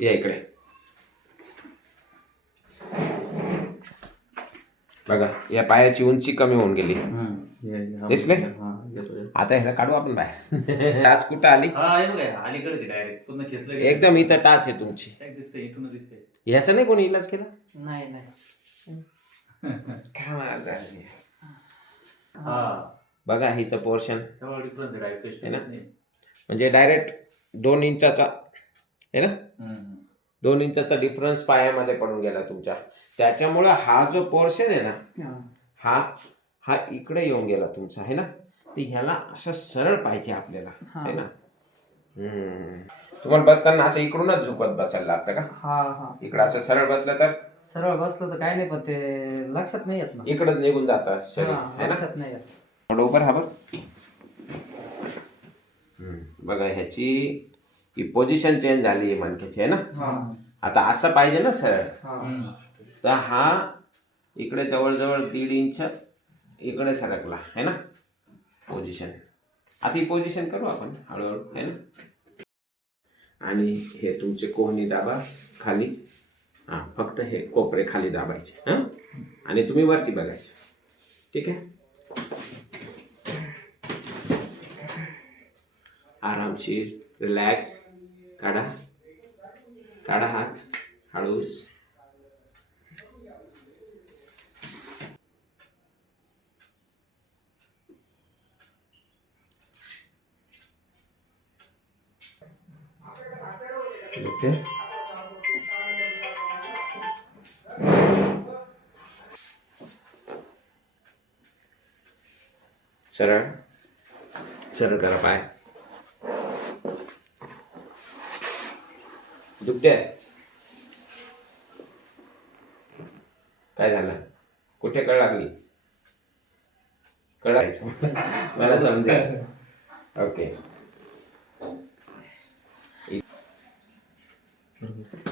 या इकडे बघा, या पायाची उंची कमी होऊन गेली. दिसले? आता ह्याला काढू आपण बाहेर. आज कुठं आली? एकदम इथं टाच आहे तुमची. ह्याचा नाही कोणी इलाज केला? नाही बघा हिचं पोर्शन डिफरन्स आहे ना, म्हणजे डायरेक्ट 2 इंचाचा आहे ना, 2 इंचाचा डिफरन्स पायामध्ये पडून गेला तुमच्या. त्याच्यामुळं हा जो पोर्शन आहे ना, हा इकडे येऊन गेला तुमचा आहे ना. तर ह्याला असं सरळ पाहिजे आपल्याला आहे ना. तुम्हाला बसताना असं इकडूनच झुकत बसायला लागतं का? इकडं असं सरळ बसलं तर काही नाही, पण ते लक्षात नाही येत ना, इकडंच निघून जातात शरीर है ना. लक्षात नाही येत. थोडं उभं राहा बरं. बघा ह्याची ही पोझिशन चेंज झाली आहे मणक्याची आहे ना. आता असं पाहिजे ना सरळ. तर हा इकडे जवळजवळ 1.5 इंच इकडे सरकला है ना पोझिशन. आता ही पोझिशन करू आपण हळूहळू है ना. आणि हे तुमचे कोहणी दाबा खाली. फक्त हे कोपरे खाली दाबायचे हां, आणि तुम्ही वरती बघायचे. ठीक आहे. आरामशीर रिलॅक्स. काढा हात हळूच. ओके. सरळ सरळ करा पाय. दुखते काय झालं? कुठे कळ लागली? कळायचं मला समजेल. ओके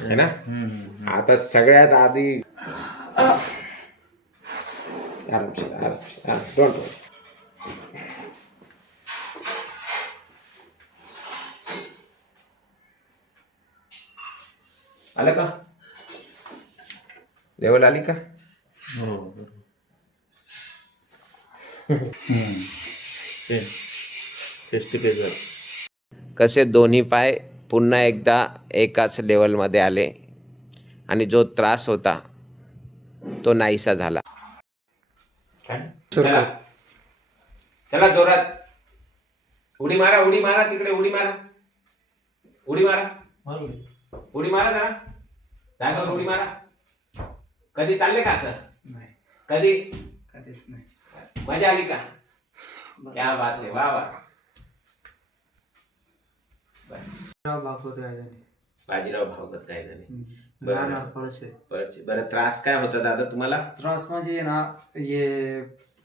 है ना. आता सगळ्यात आधी डोंट वरी. आलं का? लेवल आली का? कसे दोन्ही पाय पुन्हा एकदा एकाच लेवलमध्ये आले आणि जो त्रास होता तो नाहीसा झाला. चला चला जोरात उडी मारा. तिकडे उडी मारा जरा जागेवर उडी मारा. कधी चालले का असं? कधीच नाही. मजा आली का? क्या बात आहे. वा वा. बाजीराव भागवत काय झाले? बरं त्रास काय होता दादा तुम्हाला? त्रास म्हणजे ना, हे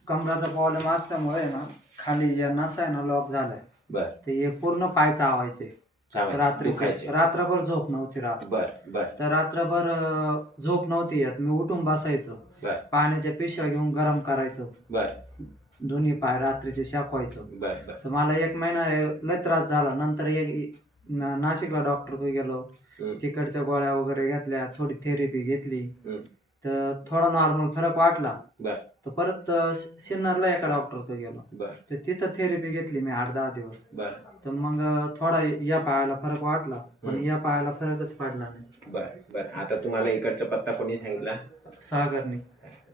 कमराचा प्रॉब्लेम असल्यामुळे ना खाली या नसा आहे ना लॉक झालाय. बर. ते हे पूर्ण पाय चावायचे. रात्रभर झोप नव्हती राहत. तर रात्रभर झोप नव्हती येत. मी उठून बसायचो, पाण्याच्या पिशव्या घेऊन गरम करायचो, दोन्ही पाय रात्रीचे शाकवायचो. तर मला 1 महिना लय त्रास झाला. नंतर नाशिकला डॉक्टरकडे गेलो, तिकडच्या गोळ्या वगैरे घेतल्या, थोडी थेरपी घेतली, तर थोडा नॉर्मल फरक वाटला. तर परत सिन्नरला एका डॉक्टरकडे गेलो, तर तिथं थेरपी घेतली मी 8-10 दिवस. तर मग थोडा या पायाला फरक वाटला, पण या पायाला फरकच पडला नाही. बर. आता तुम्हाला इकडचा पत्ता कोणी सांगितला? सागरनी.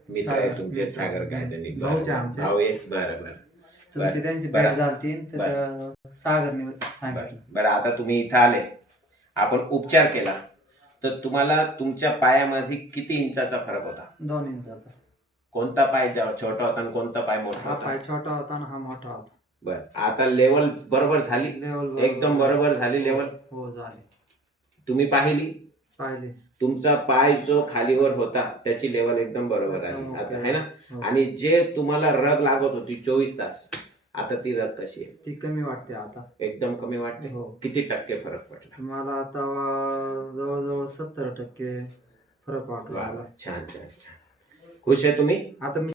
मित्र आहे तुमचे सागर काय त्यांनी भाऊचे आमचे. बरं. तुमची त्यांची भेट झाली तर सागरने सांगितलं. बरं आता तुम्ही इथं आले, आपण उपचार केला, तर तुम्हाला तुमच्या पायामध्ये किती इंचाचा फरक होता? 2 इंचाचा. कोणता पाय छोटा होता आणि कोणता पाय मोठा हा होता? पाय छोटा होता आणि हा मोठा होता. बर. आता लेवल बरोबर झाली? एकदम बरोबर झाली लेवल? हो झाली. तुम्ही पाहिली? तुमचा पाय जो खालीवर होता त्याची लेवल एकदम बरोबर आहे आता है ना. आणि जे तुम्हाला रग लागत होती 24 तास, आता ती रग कशी आहे? ती कमी वाटते आता. एकदम कमी वाटते. किती टक्के फरक पडला? मला आता जवळजवळ 70% फरक वाटला. छान. खुश आहे तुम्ही? आता मी